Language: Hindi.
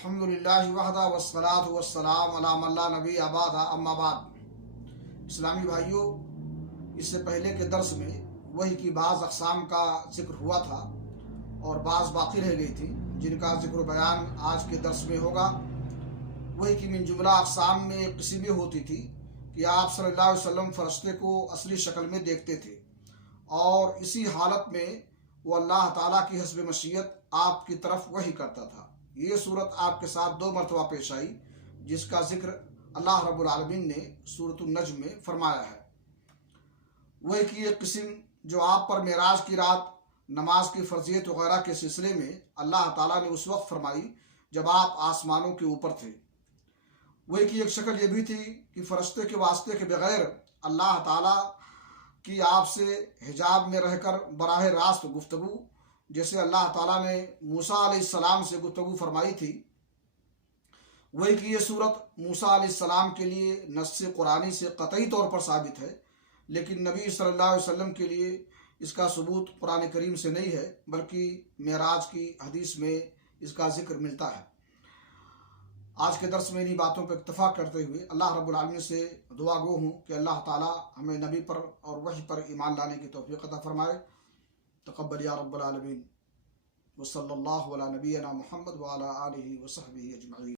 अल्हम्दुलिल्लाहि वहदा वस्सलातु वस्सलाम अला मन ला नबी अबादा अम्मा बाद। इस्लामी भाइयों, इससे पहले के दर्स में वही की बाज़ अक़साम का जिक्र हुआ था और बाज़ बाकी रह गई थी, जिनका जिक्र बयान आज के दर्स में होगा। वही की मिन जुमला अक़साम में एक किस्म होती थी कि आप सल्लल्लाहु अलैहि वसल्लम फ़रिश्ते को असली शक्ल में देखते थे और इसी हालत में वो अल्लाह ताला की हस्ब मशीयत आपकी तरफ वही करता था। ये सूरत आपके साथ 2 मरतबा पेश आई, जिसका जिक्र अल्लाह रब्बुल आलमीन ने सूरतुन नज्म में फरमाया है। वही की एक किस्म जो आप पर मेराज की रात नमाज की फ़र्जियत वगैरह के सिलसिले में अल्लाह ताला ने उस वक्त फरमाई जब आप आसमानों के ऊपर थे। वही की एक शक्ल ये भी थी कि फ़रिश्ते के वास्ते के बगैर अल्लाह ताला की आपसे हिजाब में रहकर बराह रास्त गुफ्तगू, जैसे अल्लाह ताला ने मूसा अलैहिस्सलाम से गुफ्तगू फरमाई थी। वही कि ये सूरत मूसा अलैहिस्सलाम के लिए नस्स कुरानी से कतई तौर पर साबित है, लेकिन नबी सल्लल्लाहु अलैहि वसल्लम के लिए इसका सबूत कुरान करीम से नहीं है, बल्कि मेराज की हदीस में इसका जिक्र मिलता है। आज के दर्स में इन्हीं बातों पर इत्तफाक करते हुए अल्लाह रब्बुल आलमीन से दुआ गो हूँ कि अल्लाह ताला हमें नबी पर और वही पर ईमान लाने की तौफीक अता फरमाए। तक़ब्बल या रब्बल आलमीन। व सल्लल्लाहु अला नबीना मुहम्मद व अला आलिहि व सहबिहि अजमईन।